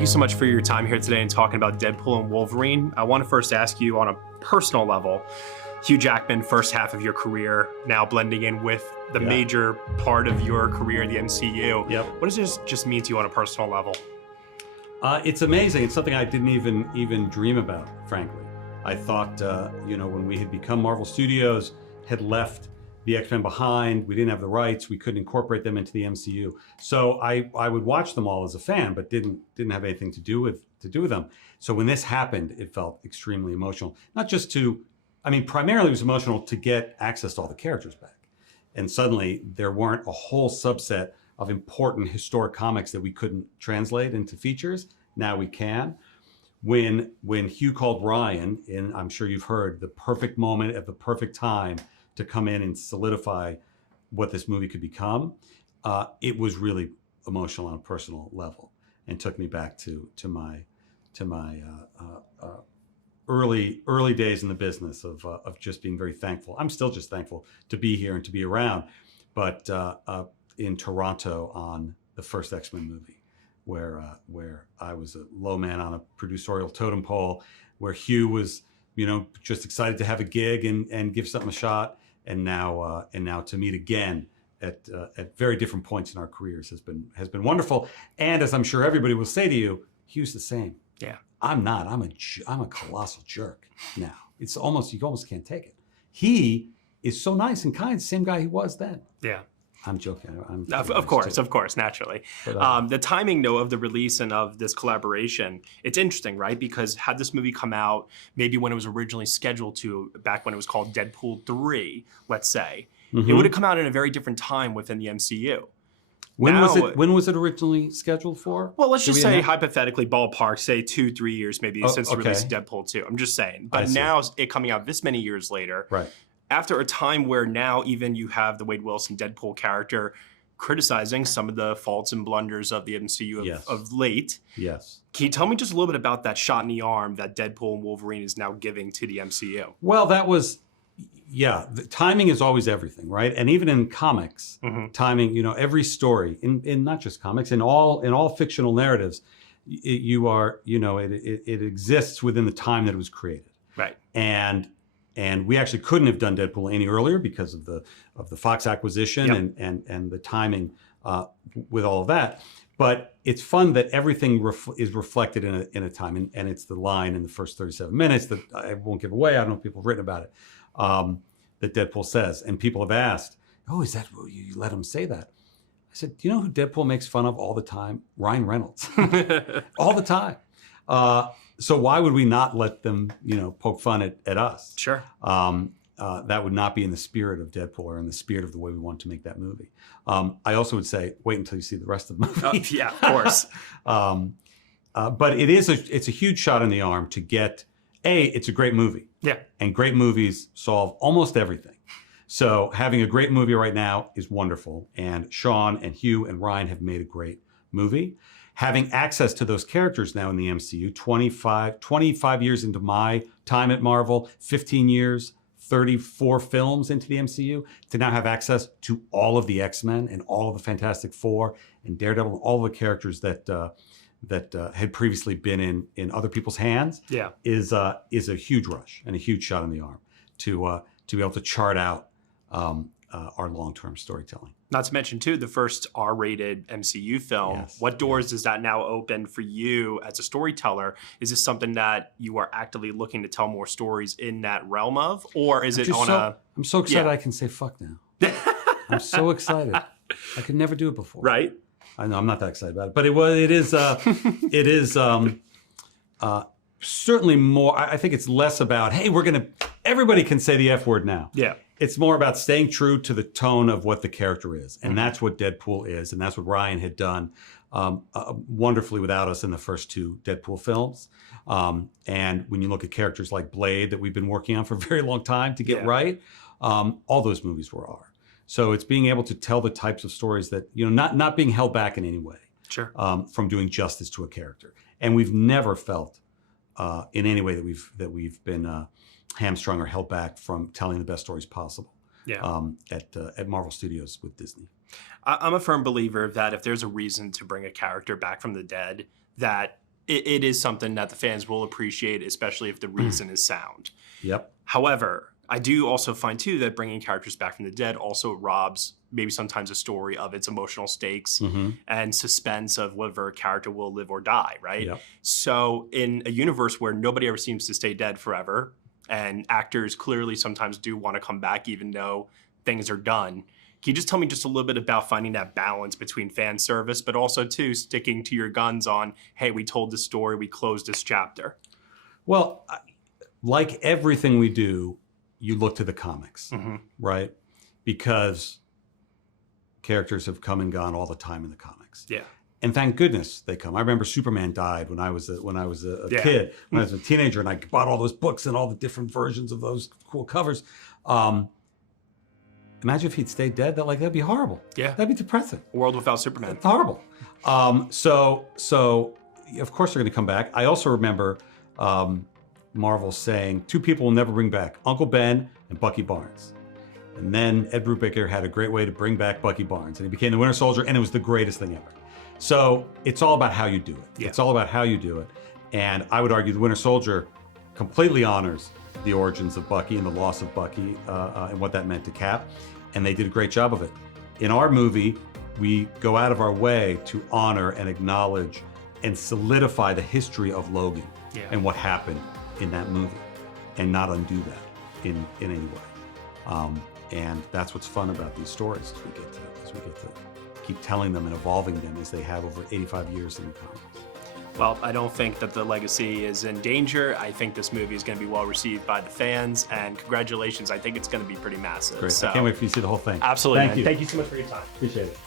thank you so much for your time here today and talking about Deadpool and Wolverine. I want to first ask you on a personal level, Hugh Jackman, first half of your career, now blending in with the major part of your career, the MCU. Yep. What does this just mean to you on a personal level? It's amazing. It's something I didn't even dream about, frankly. I thought, when we had become Marvel Studios, had left the X-Men behind, we didn't have the rights, we couldn't incorporate them into the MCU. So I would watch them all as a fan, but didn't have anything to do with them. So when this happened, it felt extremely emotional. Not just primarily it was emotional to get access to all the characters back. And suddenly there weren't a whole subset of important historic comics that we couldn't translate into features. Now we can. When Hugh called Ryan, and I'm sure you've heard, the perfect moment at the perfect time to come in and solidify what this movie could become, it was really emotional on a personal level, and took me back to my early days in the business of just being very thankful. I'm still just thankful to be here and to be around, but in Toronto on the first X-Men movie, where I was a low man on a producerial totem pole, where Hugh was just excited to have a gig and give something a shot, and now to meet again at very different points in our careers has been wonderful. And as I'm sure everybody will say to you, Hugh's the same. Yeah. I'm not. I'm a colossal jerk now. It's almost, you almost can't take it. He is so nice and kind, same guy he was then. Yeah. I'm joking. Of course, naturally. But, the timing, though, of the release and of this collaboration, it's interesting, right? Because had this movie come out maybe when it was originally scheduled to, back when it was called Deadpool 3, let's say, it would have come out in a very different time within the MCU. When was it originally scheduled for? Well, let's just say, hypothetically, ballpark, say 2-3 years maybe since the release of Deadpool 2. I'm just saying. But now it coming out this many years later. Right. After a time where now even you have the Wade Wilson Deadpool character criticizing some of the faults and blunders of the MCU of late. Yes. Can you tell me just a little bit about that shot in the arm that Deadpool and Wolverine is now giving to the MCU? Well, that was, the timing is always everything, right? And even in comics, timing, every story, in not just comics, in all fictional narratives, it exists within the time that it was created. Right. And we actually couldn't have done Deadpool any earlier because of the Fox acquisition and the timing with all of that. But it's fun that everything is reflected in a time, and it's the line in the first 37 minutes that I won't give away. I don't know if people have written about it, that Deadpool says. And people have asked, oh, is that, you let him say that? I said, do you know who Deadpool makes fun of all the time? Ryan Reynolds. All the time. So why would we not let them, poke fun at us? Sure. That would not be in the spirit of Deadpool or in the spirit of the way we want to make that movie. I also would say, wait until you see the rest of the movie. Yeah, of course. But it's a huge shot in the arm to get, it's a great movie. Yeah. And great movies solve almost everything. So having a great movie right now is wonderful. And Sean and Hugh and Ryan have made a great movie. Having access to those characters now in the MCU, 25 years into my time at Marvel, 15 years, 34 films into the MCU, to now have access to all of the X-Men and all of the Fantastic Four and Daredevil, and all the characters that had previously been in other people's hands, is a huge rush and a huge shot in the arm to be able to chart out our long-term storytelling. Not to mention, too, the first R-rated MCU film. Yes. What doors does that now open for you as a storyteller? Is this something that you are actively looking to tell more stories in that realm of? Or is it on I'm so excited I can say fuck now. I'm so excited. I could never do it before. Right? I know I'm not that excited about it, but it is certainly more. I think it's less about, hey, everybody can say the F word now. Yeah. It's more about staying true to the tone of what the character is. And that's what Deadpool is. And that's what Ryan had done wonderfully without us in the first two Deadpool films. And when you look at characters like Blade that we've been working on for a very long time to get right, all those movies were R. So it's being able to tell the types of stories that, not being held back in any way from doing justice to a character. And we've never felt in any way that we've been hamstrung or held back from telling the best stories possible at Marvel Studios with Disney. I'm a firm believer that if there's a reason to bring a character back from the dead, that it is something that the fans will appreciate, especially if the reason is sound. Yep. However, I do also find too that bringing characters back from the dead also robs maybe sometimes a story of its emotional stakes and suspense of whether a character will live or die, right? Yep. So in a universe where nobody ever seems to stay dead forever, and actors clearly sometimes do want to come back even though things are done, can you just tell me just a little bit about finding that balance between fan service, but also too sticking to your guns on, hey, we told this story, we closed this chapter? Well, like everything we do, you look to the comics, right? Because characters have come and gone all the time in the comics. Yeah. And thank goodness they come. I remember Superman died when I was a kid, when I was a teenager, and I bought all those books and all the different versions of those cool covers. Imagine if he'd stayed dead. That'd be horrible. Yeah. That'd be depressing. A world without Superman. It's horrible. So of course they're going to come back. I also remember Marvel saying 2 people will never bring back, Uncle Ben and Bucky Barnes. And then Ed Brubaker had a great way to bring back Bucky Barnes, and he became the Winter Soldier, and it was the greatest thing ever. So it's all about how you do it. Yeah. It's all about how you do it. And I would argue the Winter Soldier completely honors the origins of Bucky and the loss of Bucky and what that meant to Cap. And they did a great job of it. In our movie, we go out of our way to honor and acknowledge and solidify the history of Logan and what happened in that movie, and not undo that in any way. And that's what's fun about these stories, as we get to keep telling them and evolving them as they have over 85 years in the comics. Well, I don't think that the legacy is in danger. I think this movie is going to be well received by the fans, and congratulations. I think it's going to be pretty massive. Great. So, I can't wait for you to see the whole thing. Absolutely. Thank you. Thank you so much for your time. Appreciate it.